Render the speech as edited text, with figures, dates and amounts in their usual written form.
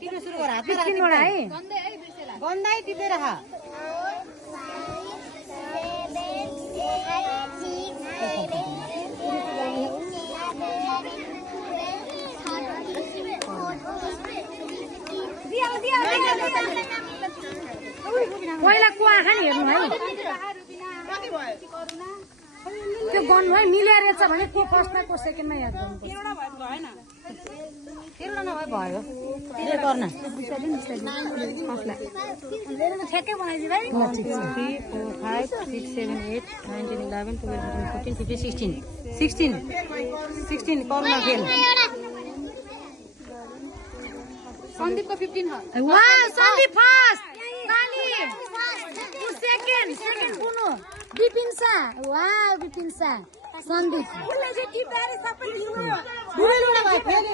तिम्रो सुरु गर हातमा 15 वटा है गन्दै टिपेर खा पहिला को आँखा नि हेर्नु है त्यो गर्नु है मिलेर छ भने को फर्स्टमा को सेकेन्डमा याद गर्नुपर्छ तेरो नभए भयो त्यसले गर्न ठ्याक्कै बनाइदिनु भाइ 1 2 3 4 5 6 7 8 9 10 11 12 13 14 15 16 करुणा खेल सन्दीपको 15 हो वाह सन्दीप फर्स्ट पानी सेकेन्ड कुनु बिपिन शाह वाह बिपिन शाह सन्दीप दुवै लुना भयो फेरि